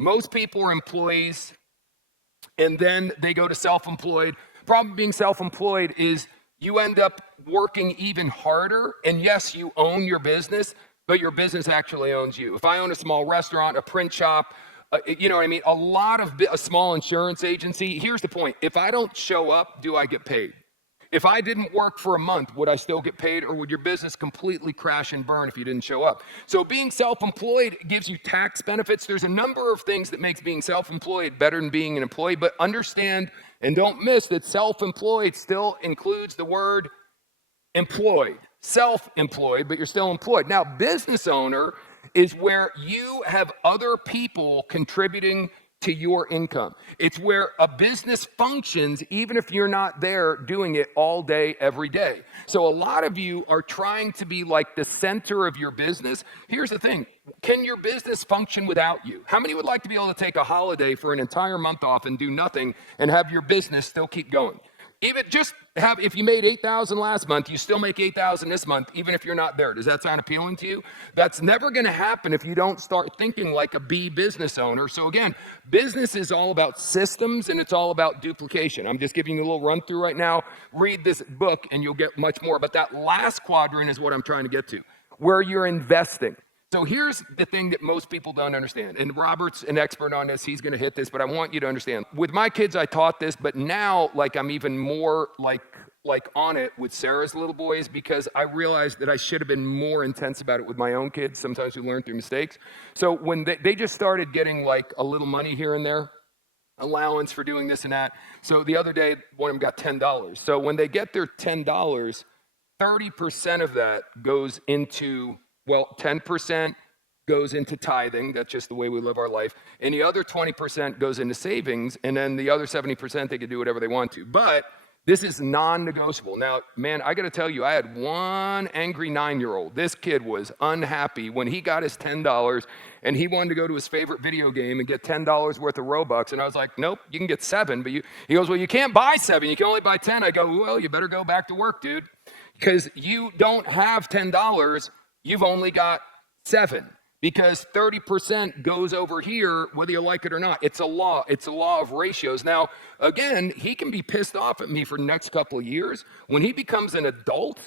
Most people are employees and then they go to self-employed. Problem being self-employed is you end up working even harder. And yes, you own your business, but your business actually owns you. If I own a small restaurant, a print shop, you know what I mean? A small insurance agency. Here's the point. If I don't show up, do I get paid? If I didn't work for a month, would I still get paid, or would your business completely crash and burn if you didn't show up? So being self-employed gives you tax benefits. There's a number of things that makes being self-employed better than being an employee, but understand and don't miss that self-employed still includes the word employed. Self-employed, but you're still employed. Now, business owner is where you have other people contributing to your income. It's where a business functions even if you're not there doing it all day, every day. So a lot of you are trying to be like the center of your business. Here's the thing. Can your business function without you? How many would like to be able to take a holiday for an entire month off and do nothing and have your business still keep going? Even just have, if you made $8,000 last month, you still make $8,000 this month, even if you're not there. Does that sound appealing to you? That's never going to happen if you don't start thinking like a B business owner. So again, business is all about systems and it's all about duplication. I'm just giving you a little run through right now. Read this book and you'll get much more. But that last quadrant is what I'm trying to get to, where you're investing. So here's the thing that most people don't understand, and Robert's an expert on this, he's gonna hit this, but I want you to understand. With my kids, I taught this, but now like I'm even more like on it with Sarah's little boys because I realized that I should have been more intense about it with my own kids. Sometimes we learn through mistakes. So when they just started getting like a little money here and there, allowance for doing this and that. So the other day, one of them got $10. So when they get their $10, 30% of that goes into, well, 10% goes into tithing. That's just the way we live our life. And the other 20% goes into savings. And then the other 70%, they can do whatever they want to. But this is non-negotiable. Now, man, I got to tell you, I had one angry 9-year-old. This kid was unhappy when he got his $10 and he wanted to go to his favorite video game and get $10 worth of Robux. And I was like, nope, you can get 7. But he goes, well, you can't buy 7. You can only buy 10. I go, well, you better go back to work, dude, because you don't have $10. You've only got 7 because 30% goes over here, whether you like it or not. It's a law. It's a law of ratios. Now, again, he can be pissed off at me for the next couple of years. When he becomes an adult,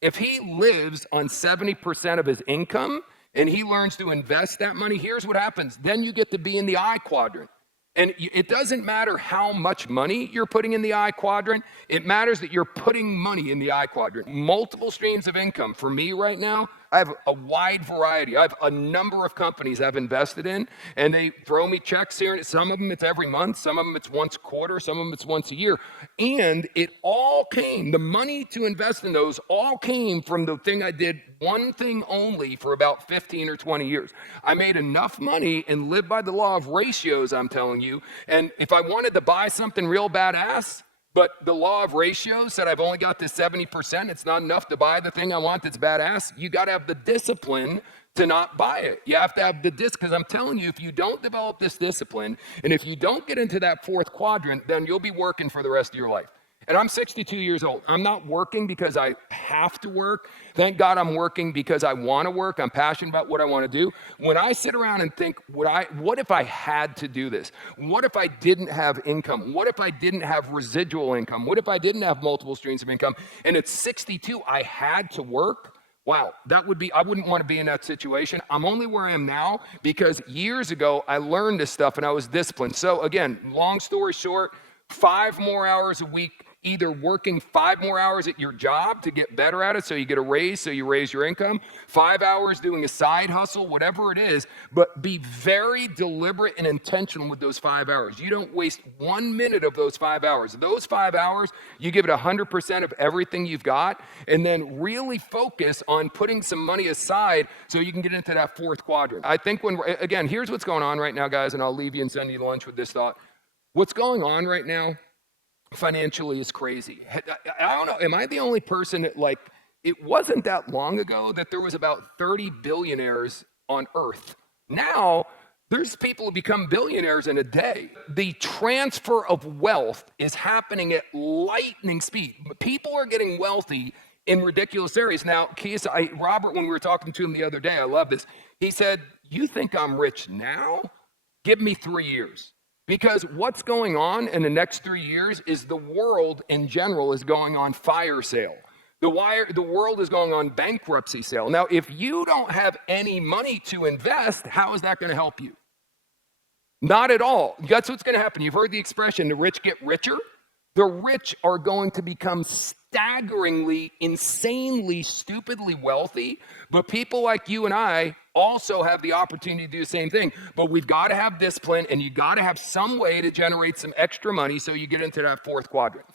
if he lives on 70% of his income and he learns to invest that money, here's what happens. Then you get to be in the I quadrant. And it doesn't matter how much money you're putting in the I quadrant. It matters that you're putting money in the I quadrant. Multiple streams of income. For me right now, I have a wide variety. I have a number of companies I've invested in, and they throw me checks here. And some of them it's every month. Some of them it's once a quarter. Some of them it's once a year. And it all came, the money to invest in those all came from the thing I did one thing only for about 15 or 20 years. I made enough money and lived by the law of ratios, I'm telling you. And if I wanted to buy something real badass, but the law of ratios said I've only got this 70%, it's not enough to buy the thing I want that's badass, you got to have the discipline to not buy it. You have to have the because I'm telling you, if you don't develop this discipline, and if you don't get into that fourth quadrant, then you'll be working for the rest of your life. And I'm 62 years old. I'm not working because I have to work. Thank God I'm working because I want to work. I'm passionate about what I want to do. When I sit around and think, what if I had to do this? What if I didn't have income? What if I didn't have residual income? What if I didn't have multiple streams of income? And at 62, I had to work. Wow, I wouldn't want to be in that situation. I'm only where I am now because years ago, I learned this stuff and I was disciplined. So again, long story short, 5 more hours a week, either working 5 more hours at your job to get better at it so you get a raise, so you raise your income, 5 hours doing a side hustle, whatever it is, but be very deliberate and intentional with those 5 hours. You don't waste 1 minute of those 5 hours. Those 5 hours, you give it 100% of everything you've got, and then really focus on putting some money aside so you can get into that fourth quadrant. I think again, here's what's going on right now, guys, and I'll leave you and send you to lunch with this thought. What's going on right now financially is crazy. I don't know, am I the only person that it wasn't that long ago that there was about 30 billionaires on earth. Now, there's people who become billionaires in a day. The transfer of wealth is happening at lightning speed. People are getting wealthy in ridiculous areas. Now, Robert, when we were talking to him the other day, I love this. He said, you think I'm rich now? Give me 3 years. Because what's going on in the next 3 years is the world in general is going on fire sale. The world is going on bankruptcy sale. Now, if you don't have any money to invest, how is that going to help you? Not at all. That's what's going to happen. You've heard the expression, the rich get richer. The rich are going to become staggeringly, insanely, stupidly wealthy, but people like you and I also have the opportunity to do the same thing. But we've got to have discipline, and you got to have some way to generate some extra money so you get into that fourth quadrant.